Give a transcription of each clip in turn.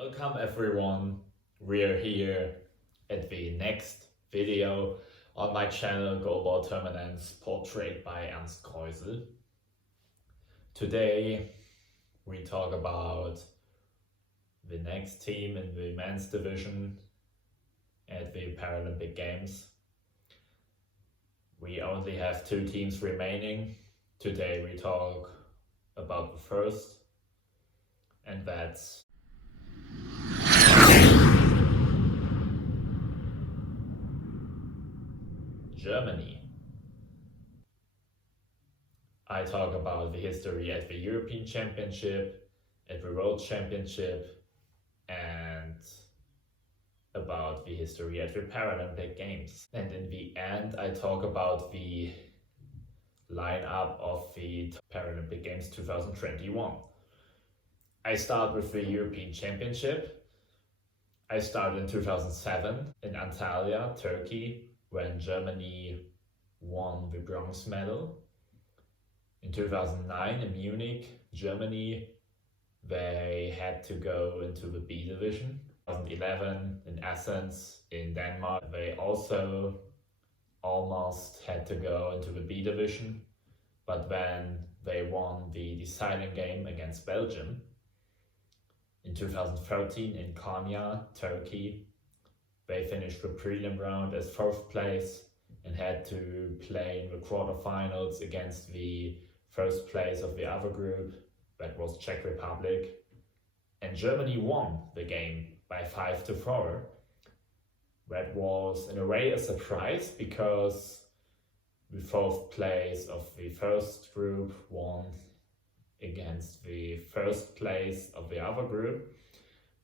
Welcome everyone, we're here at the next video on my channel Goalball Terminance, portrayed by Ernst Kreusel. Today we talk about the next team in the men's division at the Paralympic Games. We only have two teams remaining. Today we talk about the first, and that's Germany. I talk about the history at the European Championship, at the World Championship, and about the history at the Paralympic Games. And in the end, I talk about the lineup of the Paralympic Games 2021. I start with the European Championship. I started in 2007 in Antalya, Turkey, when Germany won the bronze medal. In 2009 in Munich, Germany, they had to go into the B division. 2011 in Athens in Denmark, they also almost had to go into the B division, but then they won the deciding game against Belgium. In 2013 in Konya, Turkey, they finished the prelim round as fourth place and had to play in the quarterfinals against the first place of the other group, that was Czech Republic. And Germany won the game by 5-4. That was in a way a surprise, because the fourth place of the first group won against the first place of the other group.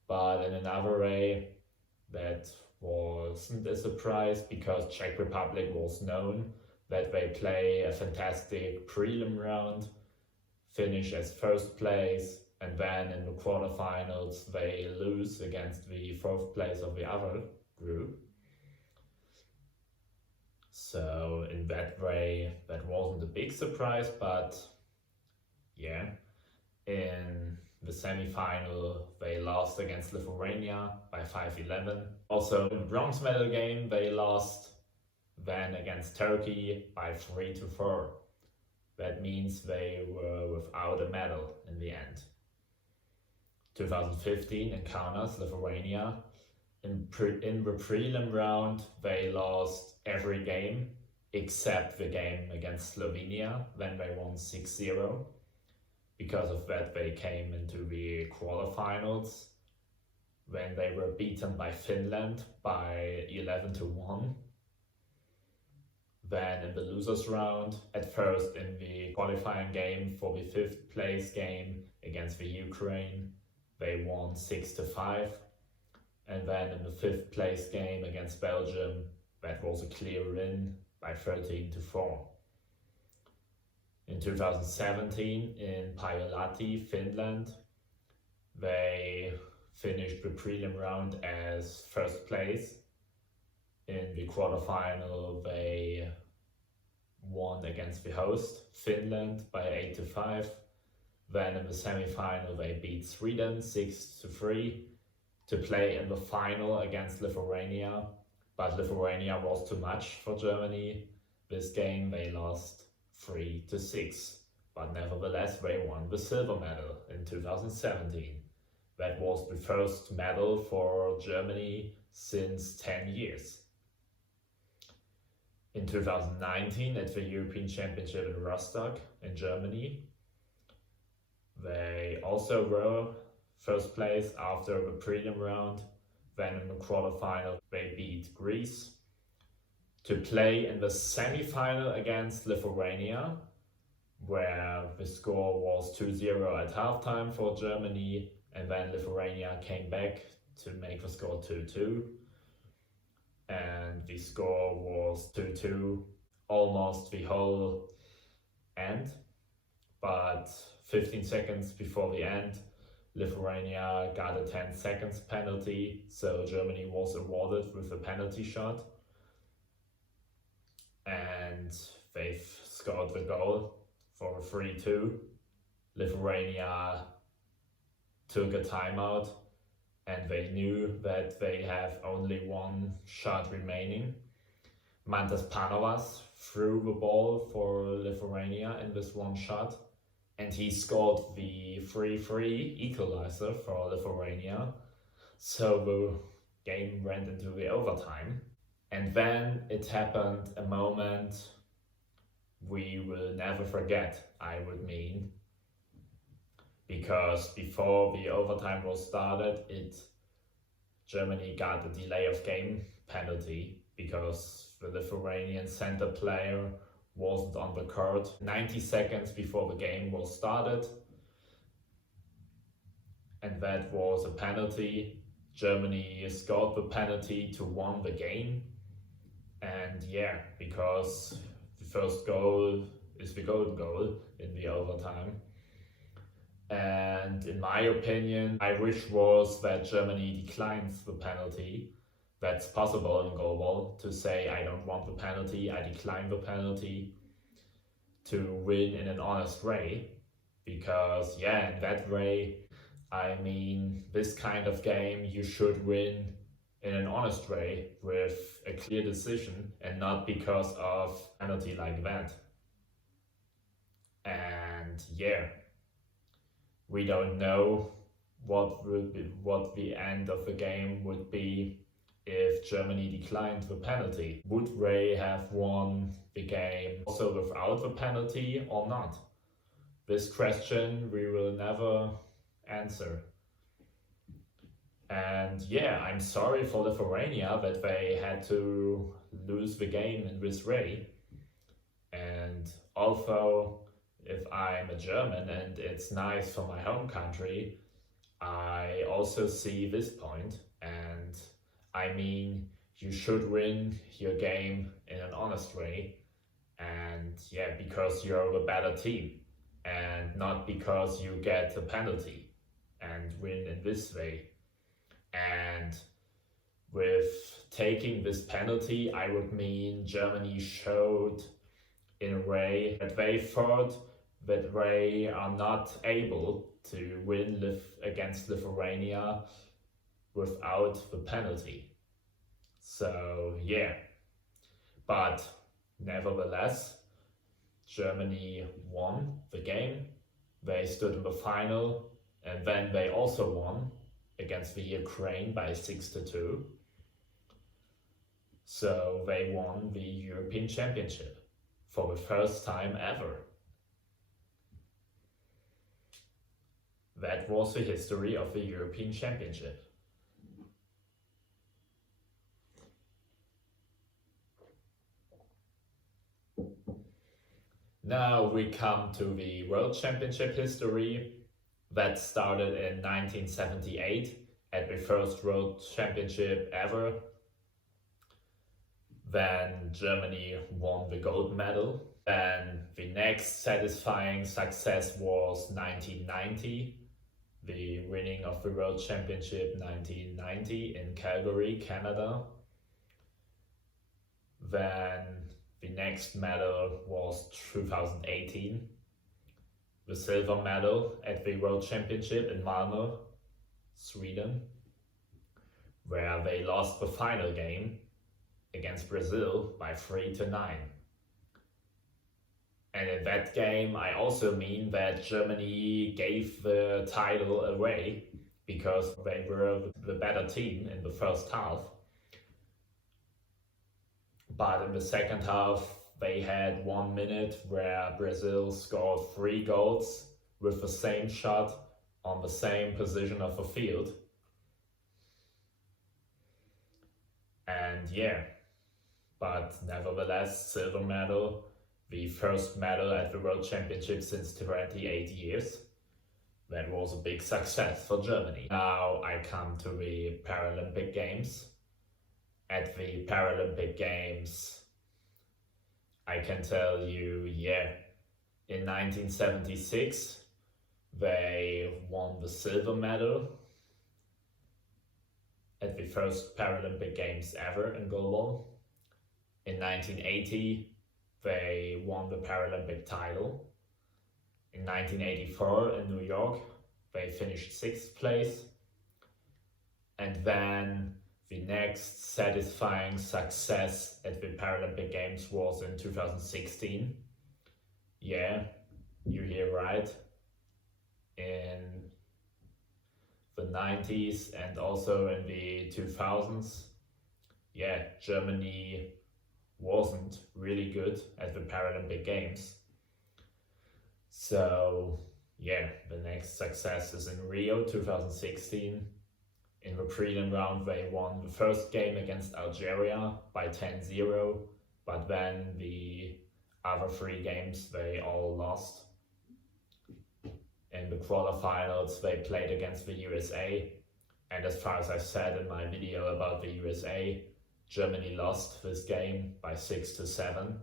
But in another way, that wasn't a surprise, because Czech Republic was known that they play a fantastic prelim round, finish as first place, and then in the quarterfinals they lose against the fourth place of the other group. So in that way, that wasn't a big surprise, but yeah. In the semi-final, they lost against Lithuania by 5-11. Also in the bronze medal game, they lost then against Turkey by 3-4. That means they were without a medal in the end. 2015 in Kaunas, Lithuania. In the prelim round, they lost every game except the game against Slovenia, when they won 6-0. Because of that, they came into the quarterfinals when they were beaten by Finland by 11-1. Then in the losers round, at first in the qualifying game for the fifth place game against the Ukraine, they won 6-5. And then in the fifth place game against Belgium, that was a clear win by 13-4. In 2017 in Pajalahti, Finland, they finished the prelim round as first place. In the quarterfinal, they won against the host, Finland, by 8-5. Then in the semi-final, they beat Sweden 6-3 to play in the final against Lithuania. But Lithuania was too much for Germany. This game they lost 3-6, but nevertheless they won the silver medal in 2017. That was the first medal for Germany since 10 years. In 2019 at the European Championship in Rostock in Germany, they also were first place after the prelim round. Then in the quarterfinal they beat Greece to play in the semi-final against Lithuania, where the score was 2-0 at halftime for Germany, and then Lithuania came back to make the score 2-2. And the score was 2-2 almost the whole end, but 15 seconds before the end, Lithuania got a 10 seconds penalty, so Germany was awarded with a penalty shot. And they've scored the goal for a 3-2. Lithuania took a timeout and they knew that they have only one shot remaining. Mantas Panovas threw the ball for Lithuania in this one shot, and he scored the 3-3 equalizer for Lithuania. So the game went into the overtime. And then it happened a moment we will never forget, I would mean. Because before the overtime was started, Germany got a delay of game penalty because the Lithuanian center player wasn't on the court 90 seconds before the game was started, and that was a penalty. Germany scored the penalty to win the game, and yeah, because the first goal is the golden goal in the overtime. And in my opinion, my wish was that Germany declines the penalty. That's possible in Goalball, to say I don't want the penalty, I decline the penalty, to win in an honest way. Because yeah, in that way, I mean, this kind of game you should win in an honest way with a clear decision and not because of penalty like that. And yeah, we don't know what the end of the game would be if Germany declined the penalty. Would they have won the game also without the penalty or not? This question we will never answer. And yeah, I'm sorry for Lithuania that they had to lose the game in this way. And although if I'm a German and it's nice for my home country, I also see this point, and I mean, you should win your game in an honest way, and yeah, because you're the better team, and not because you get a penalty and win in this way. And with taking this penalty, I would mean Germany showed in a way that they thought that they are not able to win against Lithuania without the penalty. So yeah, but nevertheless, Germany won the game. They stood in the final, and then they also won against the Ukraine by 6-2. So they won the European Championship for the first time ever. That was the history of the European Championship. Now we come to the World Championship history. That started in 1978 at the first World Championship ever. Then Germany won the gold medal. Then the next satisfying success was 1990. The winning of the World Championship 1990 in Calgary, Canada. Then the next medal was 2018, the silver medal at the World Championship in Malmö, Sweden, where they lost the final game against Brazil by 3-9. And in that game, I also mean that Germany gave the title away because they were the better team in the first half. But in the second half, they had 1 minute where Brazil scored 3 goals with the same shot on the same position of the field. And yeah, but nevertheless, silver medal, the first medal at the World Championship since 28 years. That was a big success for Germany. Now I come to the Paralympic Games. At the Paralympic Games, I can tell you, yeah, in 1976, they won the silver medal at the first Paralympic Games ever in Goalball. In 1980, they won the Paralympic title. In 1984 in New York, they finished 6th place. And then the next satisfying success at the Paralympic Games was in 2016. Yeah, you hear right. In the 90s and also in the 2000s, yeah, Germany wasn't really good at the Paralympic Games. So, yeah, the next success is in Rio 2016. In the prelim round, they won the first game against Algeria by 10-0, but then the other 3 games they all lost. In the quarterfinals, they played against the USA, and as far as I said in my video about the USA, Germany lost this game by 6-7.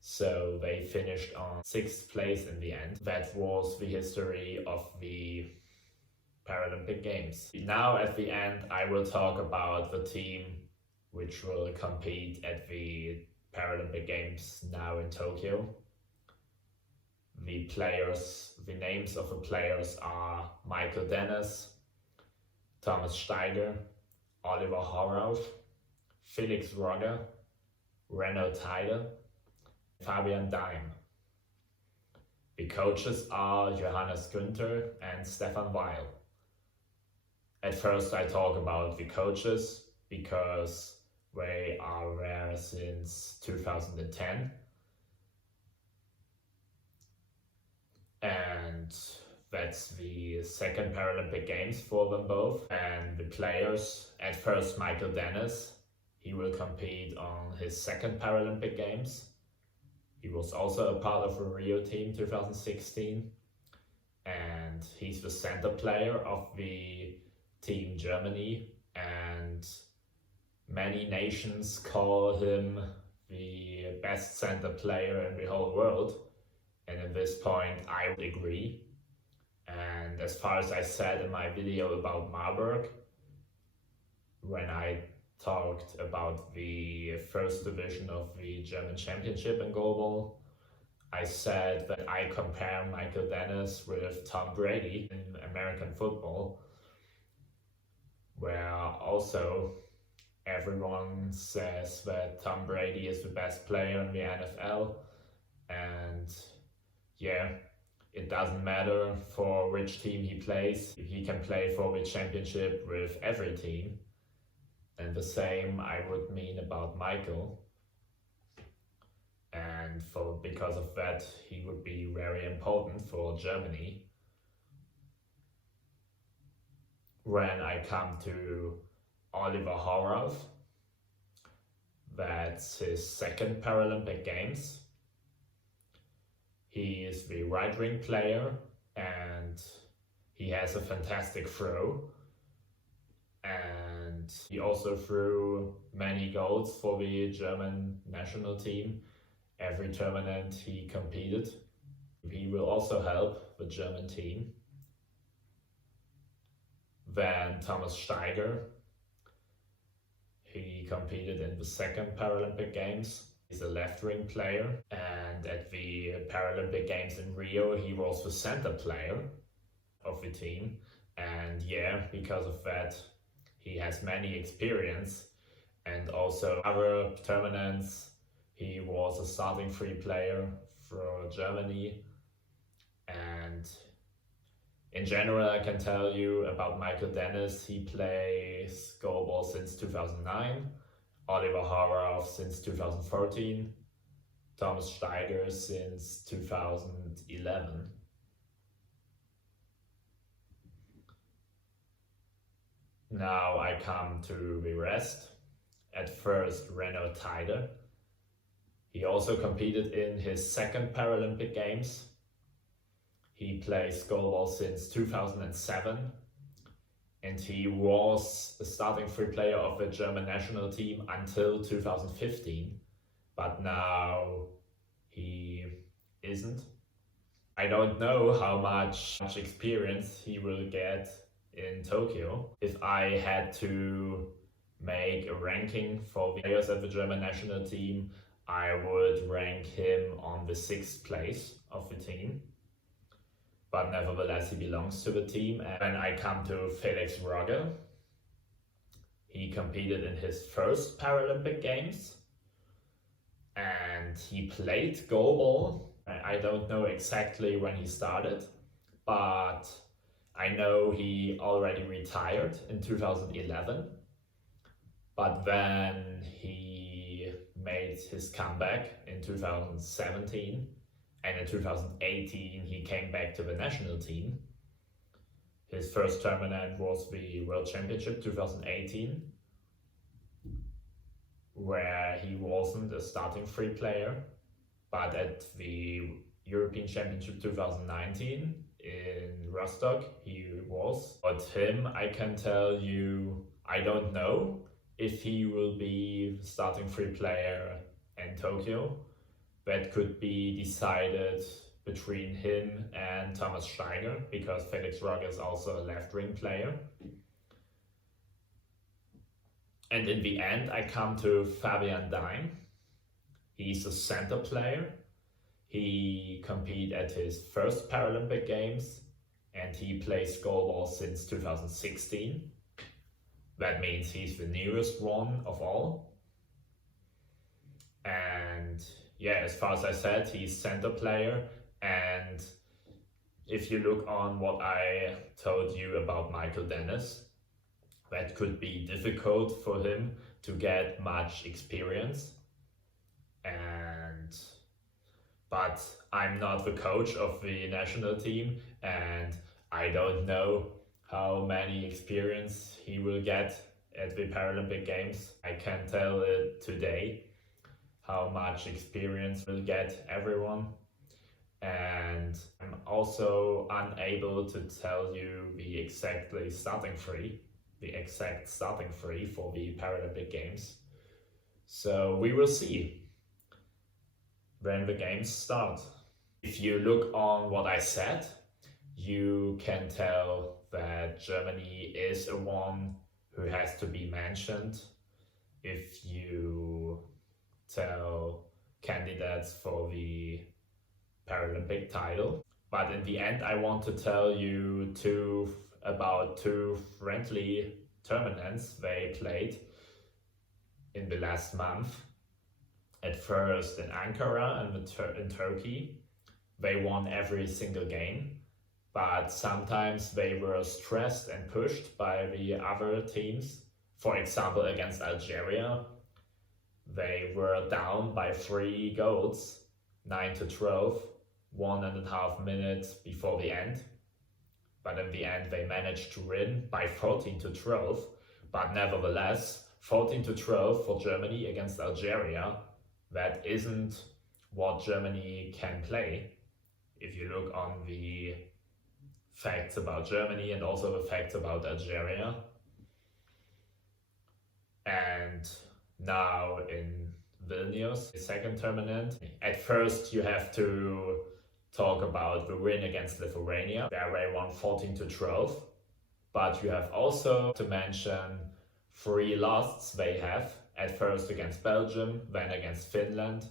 So they finished on 6th place in the end. That was the history of the Paralympic Games. Now at the end I will talk about the team which will compete at the Paralympic Games now in Tokyo. The names of the players are Michael Dennis, Thomas Schneider, Oliver Horov, Felix Roger, Untitled, Fabian Dime. The coaches are Johannes Günther and Stefan Weil. At first I talk about the coaches because they are there since 2010. And that's the second Paralympic Games for them both. And the players, at first Michael Dennis, he will compete on his second Paralympic Games. He was also a part of the Rio team 2016. And he's the center player of the Team Germany, and many nations call him the best center player in the whole world, and at this point I would agree. And as far as I said in my video about Marburg, when I talked about the first division of the German Championship in Goalball, I said that I compare Michael Dennis with Tom Brady in American football, where also everyone says that Tom Brady is the best player in the NFL, and yeah, it doesn't matter for which team he plays, he can play for the championship with every team. And the same I would mean about Michael, and because of that he would be very important for Germany. When I come to Oliver Horov, that's his second Paralympic Games. He is the right wing player and he has a fantastic throw. And he also threw many goals for the German national team every tournament he competed. He will also help the German team. Then Thomas Schneider, he competed in the second Paralympic Games. He's a left wing player, and at the Paralympic Games in Rio he was the center player of the team. And yeah, because of that he has many experience, and also other tournaments he was a starting free player for Germany. And in general, I can tell you about Michael Dennis. He plays goalball since 2009, Oliver Horov since 2014, Thomas Schneider since 2011. Now I come to the rest. At first, Renaud Taider. He also competed in his second Paralympic Games. He plays goalball since 2007, and he was the starting free player of the German national team until 2015, but now he isn't. I don't know how much experience he will get in Tokyo. If I had to make a ranking for the players at the German national team, I would rank him on the 6th place of the team. But nevertheless, he belongs to the team. And when I come to Felix Roger, He competed in his first Paralympic Games and he played goalball. I don't know exactly when he started, but I know he already retired in 2011. But then he made his comeback in 2017, and in 2018 he came back to the national team. His first tournament was the World Championship 2018, where he wasn't a starting free player, but at the European Championship 2019 in Rostock he was. But him, I can tell you, I don't know if he will be starting free player in Tokyo. That could be decided between him and Thomas Schneider, because Felix Roger is also a left wing player. And in the end, I come to Fabian Dine. He's a center player. He competed at his first Paralympic Games and he plays goalball since 2016. That means he's the newest one of all. And yeah, as far as I said, he's center player. And if you look on what I told you about Michael Dennis, that could be difficult for him to get much experience. But I'm not the coach of the national team and I don't know how many experience he will get at the Paralympic Games. I can tell it today how much experience will get everyone. And I'm also unable to tell you the exact starting three for the Paralympic Games. So we will see when the games start. If you look on what I said, you can tell that Germany is a one who has to be mentioned if you tell candidates for the Paralympic title. But in the end, I want to tell you about two friendly tournaments they played in the last month. At first in Ankara and in Turkey, they won every single game, but sometimes they were stressed and pushed by the other teams. For example, against Algeria, they were down by 3 goals, 9-12, 1.5 minutes before the end. But in the end, they managed to win by 14-12. But nevertheless, 14-12 for Germany against Algeria, that isn't what Germany can play. If you look on the facts about Germany and also the facts about Algeria. And now in Vilnius, the second tournament, at first you have to talk about the win against Lithuania, where they won 14-12. But you have also to mention 3 losses they have. At first against Belgium, then against Finland,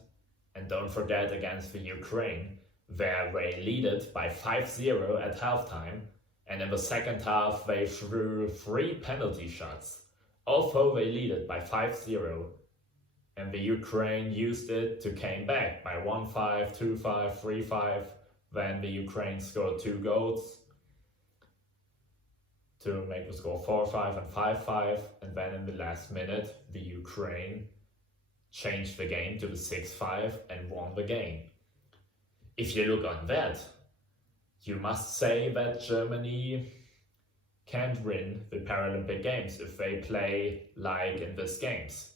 and don't forget against the Ukraine, where they led by 5-0 at halftime, and in the second half they threw 3 penalty shots, although they led by 5-0, and the Ukraine used it to came back by 1-5, 2-5, 3-5, then the Ukraine scored 2 goals to make the score 4-5 and 5-5, and then in the last minute the Ukraine changed the game to the 6-5 and won the game. If you look on that, you must say that Germany can't win the Paralympic Games if they play like in these games.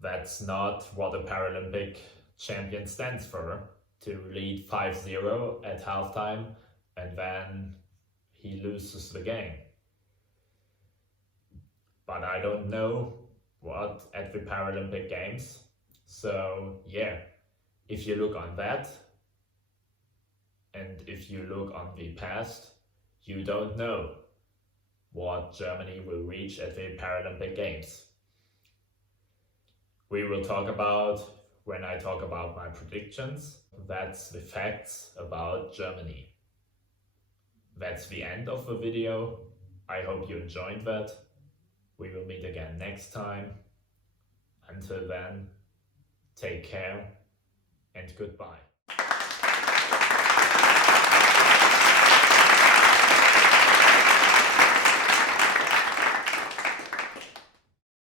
That's not what a Paralympic champion stands for, to lead 5-0 at halftime and then he loses the game. But I don't know what at the Paralympic Games. So yeah, if you look on that and if you look on the past, you don't know what Germany will reach at the Paralympic Games. We will talk about when I talk about my predictions. That's the facts about Germany. That's the end of the video. I hope you enjoyed that. We will meet again next time. Until then, take care and goodbye.